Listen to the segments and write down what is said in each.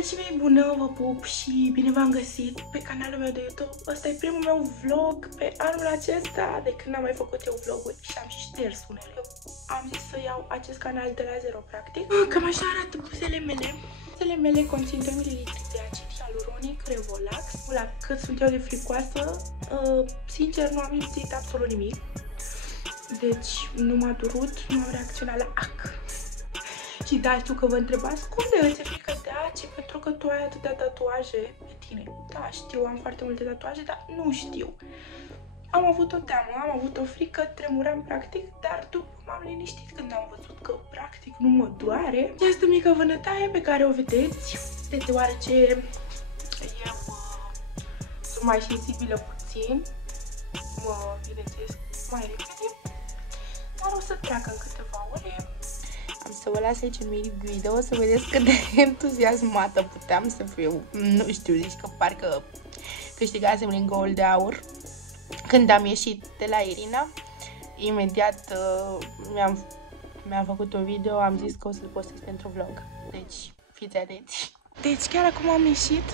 Dragii mei, bună, vă pup și bine v-am găsit pe canalul meu de YouTube. Ăsta e primul meu vlog pe anul acesta, de când n-am mai făcut eu vloguri și am și șters unele. Eu am zis să iau acest canal de la zero, practic. Cam așa arată buzele mele. Buzele mele conțin 2 ml de acid hialuronic Revolax. La cât sunt eu de fricoasă, sincer nu am simțit absolut nimic. Deci nu m-a durut, nu am reacționat la ac. Și da, știu că vă întrebați cum de îți e frică de aci, pentru că tu ai atâtea tatuaje pe tine. Da, știu, am foarte multe tatuaje, dar nu știu. Am avut o teamă, am avut o frică, tremuram practic, dar după m-am liniștit când am văzut că practic nu mă doare. Această mică vânătaie pe care o vedeți, deoarece eu sunt mai sensibilă puțin, mă bineînțeles mai repede, dar o să treacă în câteva ore. Am să vă las aici în mic video să vedeți cât de entuziasmată puteam să fiu. Nu știu, zici că parcă câștigasem lingoul de aur. Când am ieșit de la Irina, imediat mi-am făcut un video, am zis că o să-l postez pentru vlog. Deci, fiți atenți. Deci chiar acum am ieșit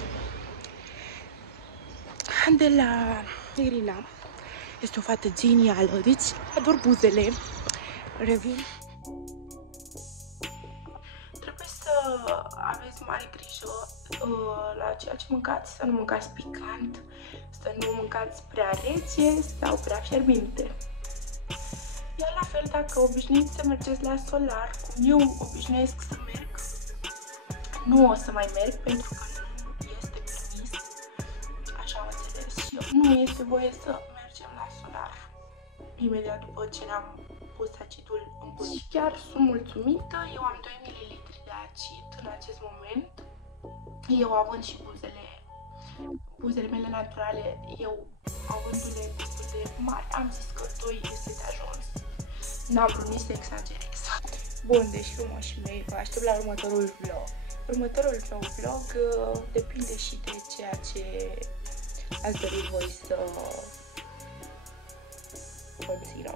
de la Irina. Este o fată genială, deci ador buzele. Revin. Aveți mare grijă la ceea ce mâncați, să nu mâncați picant, să nu mâncați prea rece sau prea fierbinte. Iar la fel, dacă obișnuiți să mergeți la solar, cum eu obișnuiesc să merg, nu o să mai merg pentru că nu este permis, așa am înțeles și eu. Nu este voie să mergem la solar imediat după ce ne-am pus acidul în buz. Și chiar sunt mulțumită, eu am 2 ml de acid în acest moment. Eu având și buzele mele naturale, eu avându-le destul de mari, am zis că 2 este de ajuns. N-am vrut nici să exagerez. Bun, deci frumoșii mei, vă aștept la următorul vlog. Următorul meu vlog depinde și de ceea ce ați dorit voi să conțină.